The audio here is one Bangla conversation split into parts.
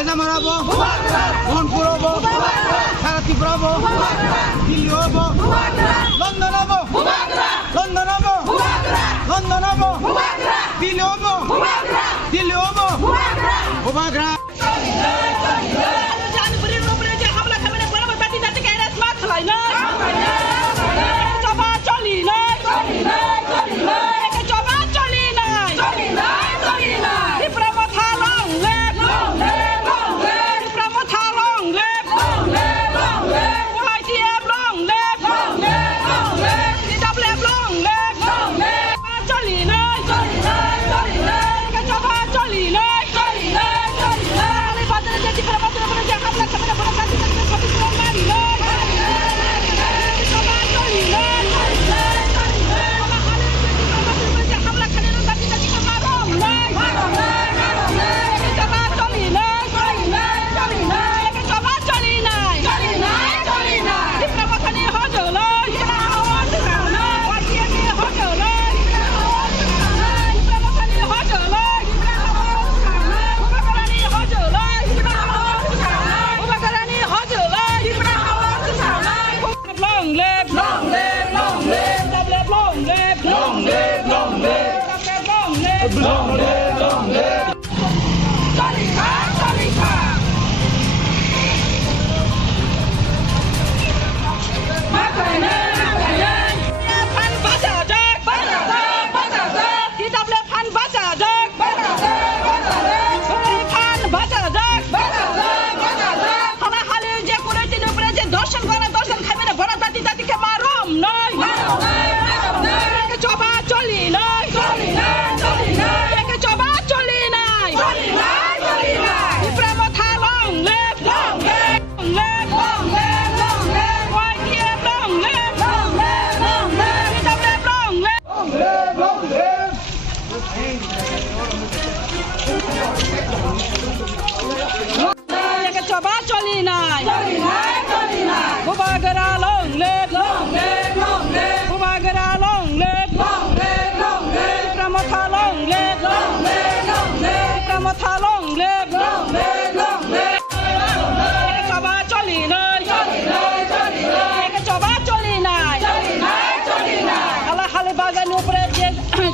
হেজামারাবো মোহনপুর হবো সারা ত্রিপুরা হবো দিল্লি হবো লন্ডন হবো লন্ডন হবো লন্ডন হবো দিল্লি হবো দিল্লি হবো হুবাগ্রা Long live, long live.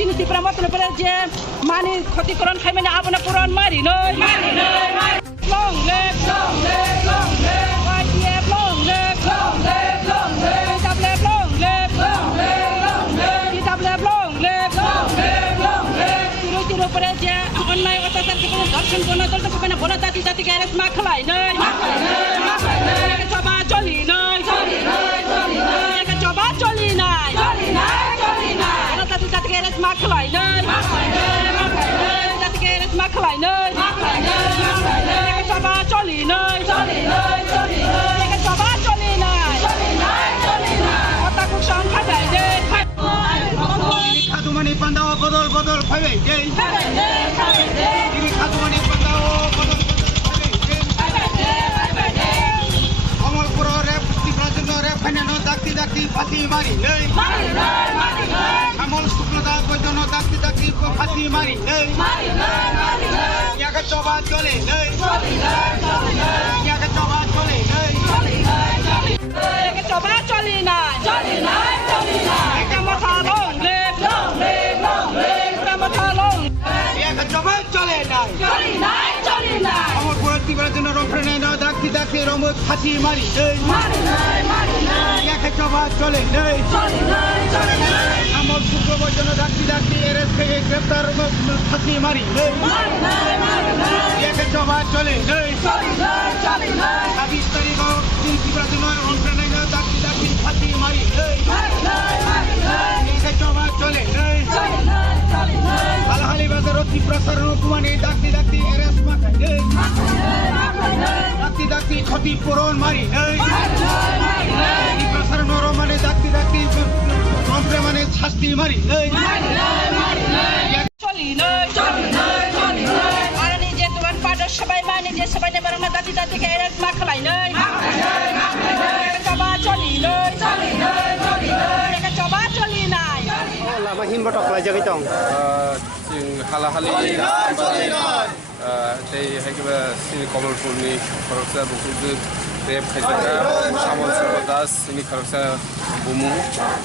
Sini Pramono Praja mani ক্ষতিকরণ খাইবে না আপনা পুরান মারি নয় long live long live long live YTF long live long live long live TWF long live long live long live TWF long live long live long live Tiro Praja online অত্যাচার কে দর্শন কোন দল তো কেন বলা জাতি জাতি কে রেস মাখলাই নয় কে সবা চলি নয় কে সবা চলি নয় জাতি কে রেস মাখলাই নয় জাতি কে রেস মাখলাই নয় কে সবা চলি নয় কে সবা চলি নয় কথা খুব সংখ্যা যায় যে খাতুমানি পান্দাও বদল বদল খাবে যে খাতুমানি পান্দাও বদল Dakti pati mari nei amol suklada bojono dakti pati mari nei ya ka coba chole nei ya ka coba chole nei ya ka coba chole nai ka matha long live ka matha long ya ka coba chole nai amol purati bojono romprene no dakti romot pati mari nei coba চলে নেই আমার শুক্রবার জন্য ডাক্তি এরএস থেকে গ্রেফতার ফাঁসি মারি নেই coba চলে নেই ২৬ তারিখ ত্রিপুরা জন্য অন্ধ্রনায় ডাক্তি ফাঁসি মারি নেই coba চলে নেই হালহালি বাজার ত্রিপুরা সারানো কুমানি ডাক্তি এরএস মাখাই নেই ডাক্তি ক্ষতিপূরণ মারি নেই মানে ডাক্তি মানে শাস্তি মারি চলি আর নিজে তোমার পাড়ার সবাই মানে যে সবাই নেবার না দাদিকে এরকম মাখলাই নয় চবা চলি চবা চলি নাই লামা হিমবটক লাইজাগৈ দं जों हालाहालि tei hakiba sini Kamalpurni kharoksa bukuju rep khaijaka Samol Das sini kharoksa bumu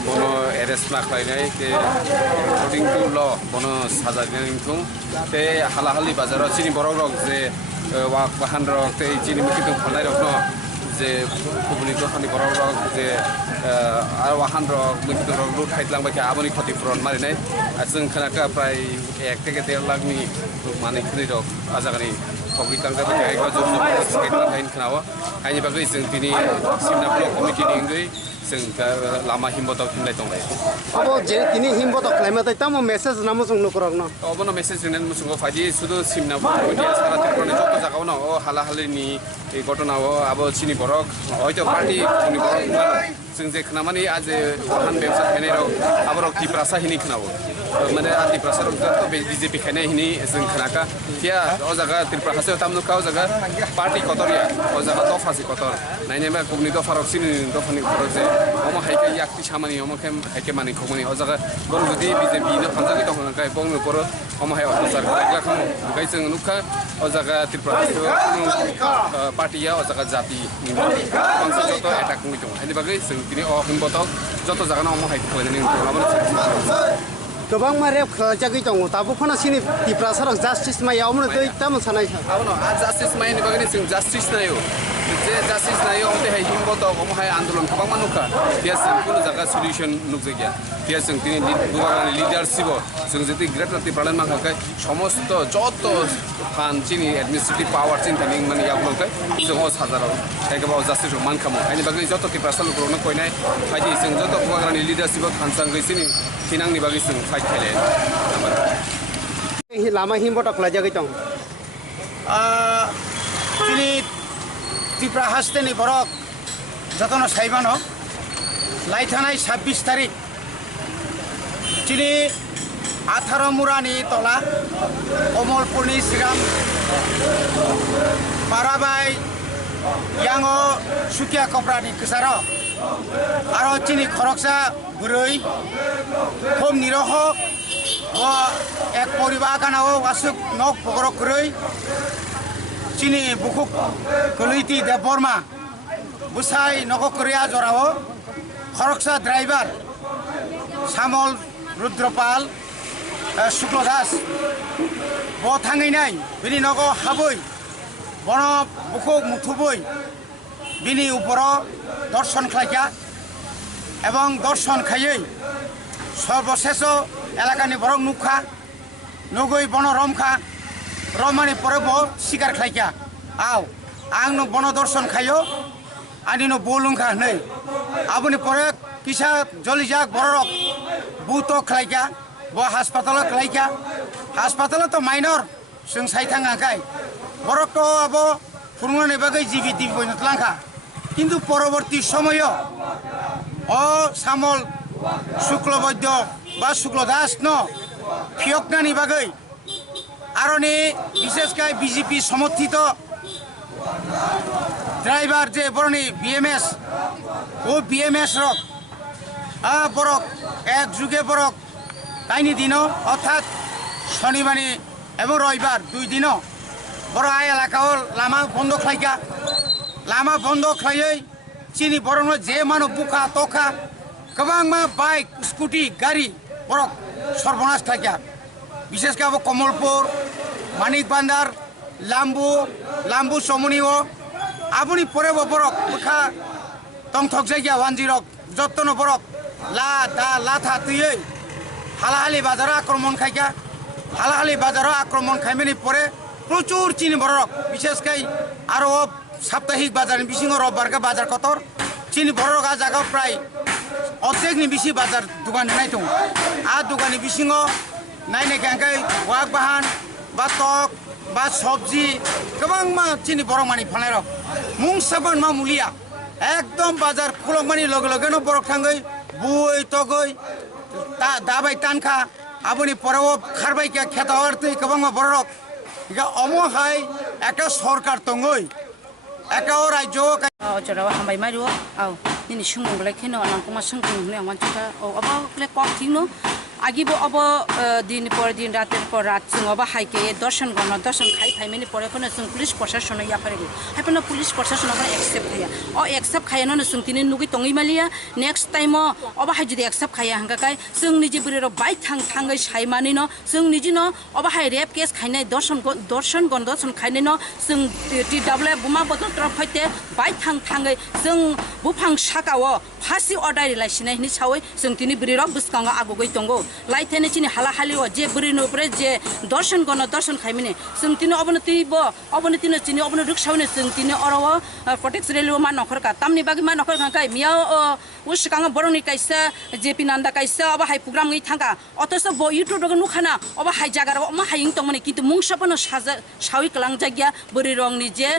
bono arrest ma khlainai te according to law bono saja ningthung te halahali bazaro sini borok rok je wak bahan rok te sini mukitung khalnai rok no je kubuni dokhani borok rok je ar wahan rok mukitung rok lut haitlang ba aboni khoti puron marinai asung khanaka prai 1 থেকে 1.5 lakh ni mani khri rok ajagani kogi tangga ba ekba jojo skate lain khnawa haini bagai sing tini simna block committee ni ngai sing lama himbotok himlai tonglai abo je tini himbotok khlaima tai tamo message namo sung nukrok no obono message rinen musungo faji sudu simna committee sara tirpone joto jagao no o halahali ni ei ঘটনা ও abo chini borok hoito party chini borok sing je khnamani aje wahan ব্যবসা khainai rok aborok tiprasa hini khnabo মানে আদি প্রসার তো বিজেপি খানে হিনি जों খনাকা তিয়া ও জায়গা ত্রিপ্রাহাসে তামনু কাও জায়গা পার্টি কতরিয়া ও জায়গা দফাসি কতর নাইনেবা কুগনি দফারক সিনি দফানি খরচ যে ওমো হাইকে ইয়াকতি সামানি ওমো কেম হাইকে মানি খমনি ও জায়গা বড় যদি বিজেপি ন খানজাগি দখন কাই বংনো পর ওমো হাই অত্যাচার লাগলা খামু গাই जों নুখা ও জায়গা ত্রিপ্রাহাসে পার্টিয়া ও জায়গা জাতি বাংসি যত অ্যাটাক মুই দং হাইনি বাগै जों তিনি অ হিমবতক যত জায়গা ন ওমো হাইকে খলাইনি লাবো गोबां मा रेप खालामजागै दङ दाबो खना सिनि दिप्रासारक जास्टिस मा यावनो दै तामो सानाय आबनो आ जास्टिस माइनि बागै जों जास्टिस नायो जे जास्टिस नायो ओते हाय हिमबतो ओमहाय आन्दोलन गोबां मानुखा बिया जों कुनु जागा सल्युशन नुकजागिया बिया जों तिनि गोबां लिडारशिप जों जति ग्रेट लाति प्रलान माखाय समस्त जत फान चिनि एडमिनिस्ट्रेटिभ पावर चिन थानि माने यावलकै जों अ साजाराव हायगोबाव जास्टिस मान खामो हायनि बागै जत दिप्रासार लुग्रनो कोइनाय फायदि जों जत गोबां लिडारशिप थानसांगै चिनि थिनांनि बागै जों फाइट खाले हि लामा हिमबतो खालामजागै दं चिनि त्रिपुरा हास्टेनि बरक जतन साइबानो लाइथानाय 26 तारिख चिनि 18 मुरानि तला कमलपुरनि सिगां बाराबाय यांगो सुकिया कपरानि कसार आरो चिनि खरकसा गुरै खम निरह व एक परिवार गानाव वासुक नक पगर गुरै चिनि बुकुक गलैति दे बर्मा बुसाई नगो कोरिया जराव खरकसा ड्राइवर सामल रुद्रपाल शुक्लदास ब थाङैनाय बिनि नगो हाबै बन बुकुक मुथुबै बिनि उपर दर्शन खालाया एवं दर्शन खायै सर्वशेष एलाकानि बरक नुखा नगै बन रमखा रमानि परब सिकार खालाया आव आं नो बन दर्शन खायो आनि नो बोलुंखा नै आबुनि परे किसा जलिजाक बरक बुत खालाया ब हासपाताल खालाया हासपाताल तो माइनर जों साइथाङाखाय बरक तो अब फुरुंगानि बागै जीविति बयनतलांखा किन्तु परवर्ती समय अ सामल शुक्लबैद्य बा शुक्लदास न फियकनानि बागै आरनि विशेषकै बीजेपी समर्थित ड्राइवर जे बरनि बीएमएस ओ बीएमएस रक बरक एक जुगे बरक ताइनि दिन अर्थात शनिबारनि एवं रविबार 2 दिन बर आय एलाकाओ लामा बन्द खालाया लामा बन्द खायै चिनि बरनो जे मानो बुखा तखा गोबां मा बाइक स्कुटी गाड़ी बरक सर्वनाश खालाया विशेषकै अब कमलपुर मानिक बान्दार लाम्बु समनिओ आबुनि परेबो बरक बुखा तंथक जायगा 10 जत्तनो बरक ला दा लाथा तुयै हालाहाली बाजार आक्रमण खाया हालाहाली बाजार आक्रमण खायमेनि परे प्रचुर चिनि बरक विशेषकै आरो साप्ताहिक बाजार बिसिङो रबबार का बाजार कतर चिनि बरक आ जागा प्राय अर्धेकनि बिसि बाजार दुकान नाय दं आ दुकाननि बिसिङो नायनाय गांगाय वाक बाहान बा तक बा सब्जी गोबां मा चिनि बरक मानि फाननाय रक मुं साबान मा मुलिया एकदम बाजार खुलमानि लगे लगेनो बरक थांगै बुय तगै दाबाय तानखा आबुनि परेव खारबाय क्या खेतावर तै गोबां मा बरक इगा अमहाय एका सरकार तंगै एका राज्य जराव हामबाय मारियो आव दिनै सुंगलाय खेनो नांगौमा सोंखौ नुनाय आं मानसिफ्रा अबाव क्ले कक थिंनो आगिबो अब दिन पर दिन रातेर पर रात जों अब हाइके दर्शन गर्न दर्शन खाइ फाइमेनि परे पनि जों पुलिस प्रशासन या परेगो हाइपन पुलिस प्रशासन अब एक्सेप्ट खाया अ एक्सेप्ट खाया न जों तिनि नुगि तंगि मालिया नेक्स्ट टाइम अब हाइ जुदि एक्सेप्ट खाया हंगाकाय जों निजे बुरेर बाइ थाङै साइमानि न जों निजे न अब हाइ रेप केस खाइनाय दर्शन खाइनाय न जों टि डब्ल्यू बुमा बदल तरफ फाइते बाइ थाङै जों बुफां साकाव फासि अर्डार लाइसिनायनि सावै जों तिनि बुरेर बुसकांगा आगुगै दंगो लाइथेने चिनि हाला हालिओ जे बुरिनो प्रे जे दर्शन गर्न दर्शन खाइमिने जों तिनि अबन तिनि चिनि अबन रुक्साउने जों तिनि अरव प्रोटेक्ट रेलवे मा नखरका तामनि बागि मा नखरका काय मिया उसिकांगा बरंनि काइसा जेपि नन्दा काइसा अब हाइ प्रोग्राम गइ थांगा अतस ब युट्युब दग नुखाना अब हाइ जागार मा हाइं तमने किन्तु मुंसपन सावि कलां जागिया बुरि रंनि जे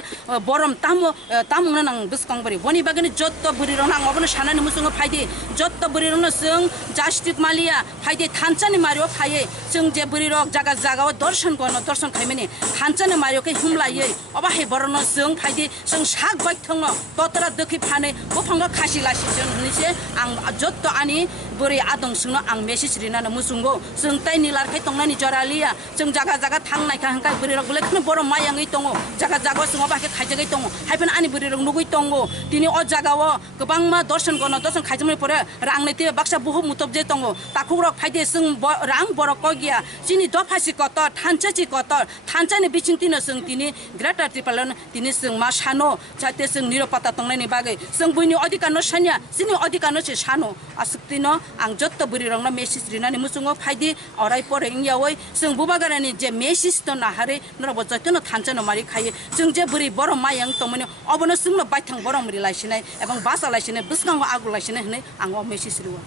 बरम तामुंना नां बुसकां बरि बनि बागनि जत्त बुरि रं नां अबन सानानि मुसुंग फाइदि जत्त बुरि रं जों जास्टिक मालिया फाइदे थानचानि मारियो फाये जों जे बुरि रक जागा दर्शन गर्न दर्शन खाइमेनि थानचानि मारियो के हुमलायै अब हाइ बरन जों फाइदे जों साग बाइक थंग ततरा दखि फाने बफंगा खासि लासि जों हनिसे आं जत्त आनि बुरि आदं सुनो आं मेसेज रिनानो मुसुंगो जों ताइ निलारखाय तंनानि जरालिया जों जागा थांनायखा हंखाय बुरि रक लेखनो बर मायांगै दङ जागा जों अब हाइ खाइजगै दङ हाइफेन आनि बुरि रक नुगै दङ दिनि अ जागाव गोबां मा दर्शन गर्न दर्शन खाइजमै परे रांनैते बाक्सा बहु मुतब जे दङ ताखुरक फाइदे जों रां बरक गया जिनि दफासि कत थानचाची कत थानचानि बिचिंतिनो जों तिनि ग्रेटर ट्रिपलन तिनि जों मा सानो जाते जों निरपत्ता तंनायनि बागै जों बुइनि अधिकार न सानिया जिनि अधिकार न सानो आसक्तिनो आं जत्त बुरि रंना मेसेज रिनानि मुसुंगो फाइदि अराय परे इंयावै जों बुबागारानि जे मेसेज त नाहारे नरब जत्तनो थानचानो मारि खायो जों जे बुरि बर मायang तमने अबनो जोंनो बाइथां बर मरि लाइसिनाय एबं बासा लाइसिनाय बुसकांगो आगु लाइसिनाय हनै आं मेसेज रिवा